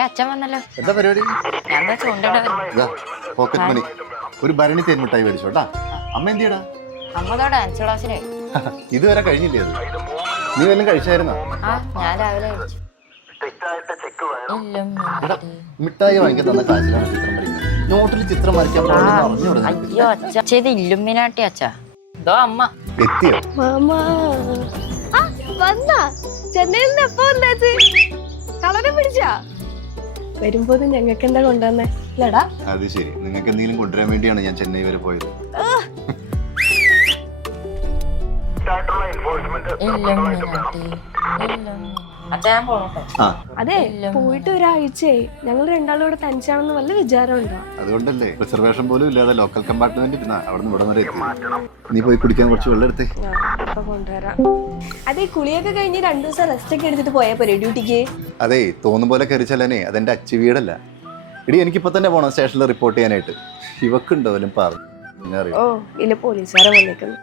അച്ഛൻ വന്നല്ലോ. എന്താ പരിപാടി? പോക്കറ്റ് മണി ഒരു ഭരണി തേൻമിട്ടായി മേടിച്ചു കേട്ടാ. അമ്മ എന്തിയടാ? അമ്മതോടെ ക്ലാസ്സിന്. ഇതുവരെ കഴിഞ്ഞില്ലേ അത്? നീ വല്ലതും കഴിച്ചായിരുന്നോ? ഞാൻ രാവിലെ മിഠായി വാങ്ങിക്കാൻ തന്ന കാശിലാണ് ചിത്രം വരയ്ക്കുന്നത് നോട്ടിൽ ചിത്രം വരയ്ക്കാൻ അയ്യോ അച്ഛ ഇത് ഇല്ലുമിനാട്ടി എത്തിയോ? മാമാ. ആ വന്നാ. ചെന്നൈയിൽ നിന്ന് എപ്പോ വന്നേച്ച്. കളനെ പിടിച്ചാ? വരുമ്പോ ഞങ്ങൾക്ക് എന്താ കൊണ്ടുവന്നേ? ഇല്ലടാ. അത് ശരി. നിങ്ങൾക്ക് എന്തെങ്കിലും കൊണ്ടുവരാൻ വേണ്ടിയാണ് ഞാൻ ചെന്നൈ വരെ പോയത്. അതെ പോയിട്ട് ഒരാഴ്ചയായി. ഞങ്ങൾ രണ്ടാളും ഇവിടെ തനിച്ചാണെന്ന് വല്ല വിചാരമുണ്ടോ? അതുകൊണ്ടല്ലേ റിസർവേഷൻ പോലും ഇല്ലാതെ ലോക്കൽ കമ്പാർട്ട്മെന്റ് ഇരുന്ന അവിടെ നിന്ന് വരെ എത്തി. നീ പോയി കുടിക്കാൻ കുറച്ച് വെള്ളം എടുത്തേ. കൊണ്ടുവരാം. അതെ കുളിയൊക്കെ കഴിഞ്ഞ് രണ്ടു ദിവസം റെസ്റ്റ് ഒക്കെ എടുത്തിട്ട് പോയാ പോരെ ഡ്യൂട്ടിക്ക്? അതെ തോന്നും പോലെ കയറി ചെല്ലാനേ അതെന്റെ അച്ചു വീടല്ല. ഇടി എനിക്കിപ്പോ തന്നെ പോണം സ്റ്റേഷനിൽ റിപ്പോർട്ട് ചെയ്യാനായിട്ട്. ഇവക്കുണ്ടോ വല്ലതും പറഞ്ഞു ഓ ഇല്ല പോലീസുകാരെ വന്നേക്കുന്നു.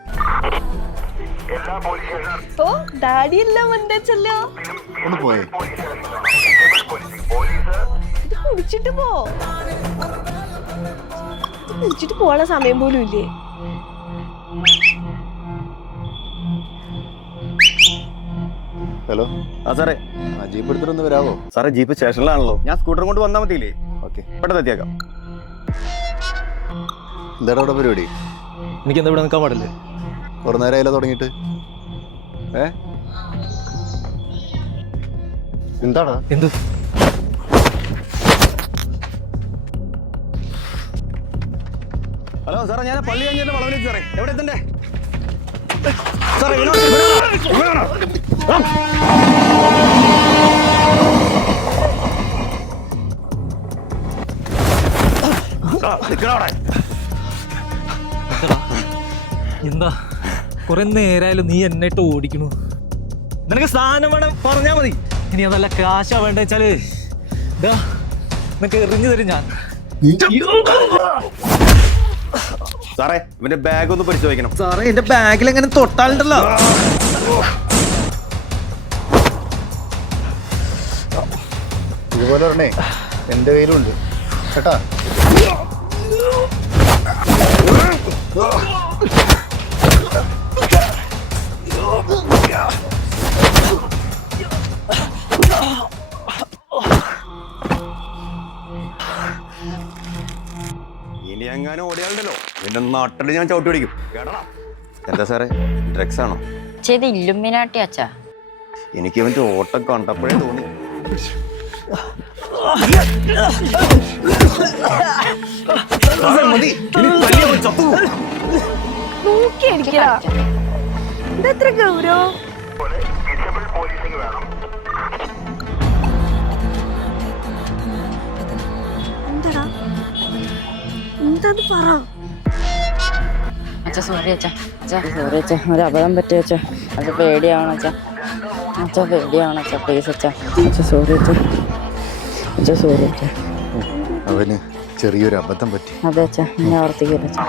ഓ ഡാഡി എല്ലാം വന്നേച്ചല്ലോ ഒന്ന് പോയി. ഇത് കുടിച്ചിട്ട് പോ. കുടിച്ചിട്ട് പോകാനുള്ള സമയം പോലും ഇല്ലേ? ഹലോ? ആ സാറേ. ആ ജീപ്പ് എടുത്തിട്ടൊന്ന് വരാവോ? സാറേ ജീപ്പ് സ്റ്റേഷനിലാണല്ലോ. ഞാൻ സ്കൂട്ടർ കൊണ്ട് വന്നാൽ മതിയില്ലേ? ഓക്കെ. പെട്ടെന്ന് എത്തിയേക്കാം. എന്താടാ അവിടെ പരിപാടി? എനിക്ക് എന്താ ഇവിടെ നിൽക്കാൻ പാടില്ലേ? കുറെ നേരം ആയില്ല തുടങ്ങിയിട്ട്? ഏ? എന്താടാ? എന്ത്? ഹലോ സാറേ ഞാൻ പള്ളി കഴിഞ്ഞിട്ട് വളവിലേക്ക് സാറേ. എവിടെ എത്തണ്ടേ? സാറേ എന്താ? കുറെ നേരായാലും നീ എന്നിട്ട് ഓടിക്കണു. നിനക്ക് സ്ഥാനം വേണം പറഞ്ഞാ മതി. ഇനി അതല്ല കാശാ വേണ്ട വെച്ചാൽ. ഇതാ നിനക്ക് എറിഞ്ഞു തരും ഞാൻ. സാറേ ഇവന്റെ ബാഗ് ഒന്ന് പരിശോധിക്കണം സാറേ എന്റെ ബാഗിൽ എങ്ങനെ തൊട്ടാലുണ്ടല്ലോ? ഇതുപോലെ പറഞ്ഞേ എന്റെ കയ്യിലുണ്ട്. കേട്ടാ? എങ്ങാനും ഓടിയാലുണ്ടല്ലോ. എന്റെ നാട്ടിൽ ഞാൻ ചവിട്ടി പിടിക്കും. എന്താ സാറേ? ഡ്രഗ്സ് ആണോ? ഇത് ഇല്ലുമിനാട്ടി അച്ഛ. എനിക്ക് അവന്റെ ഓട്ടം കണ്ടപ്പോഴേ തോന്നി. സാറേ, മതി. ഇനി തല്ലി അവൻ ചത്തുപോകും. നോക്കി അടിക്കടാ ഇതെത്ര ഗൗരവം? എന്താടാ പറ. അച്ഛ സോറി അച്ഛ. അച്ഛ. സോറി അച്ഛ ഒരു അബദ്ധം പറ്റിയ അച്ഛ? അച്ഛ പേടിയാവണം അച്ഛ. അച്ഛ പേടിയാവണം അച്ഛ പ്ലീസ് അച്ഛ. അച്ഛ സോറി അച്ഛ. അച്ഛ സോറി അച്ഛ. അവന് ചെറിയൊരു അബദ്ധം പറ്റി. അതെ അച്ഛ ഞാൻ ആവർത്തിക്കില്ല അച്ഛ.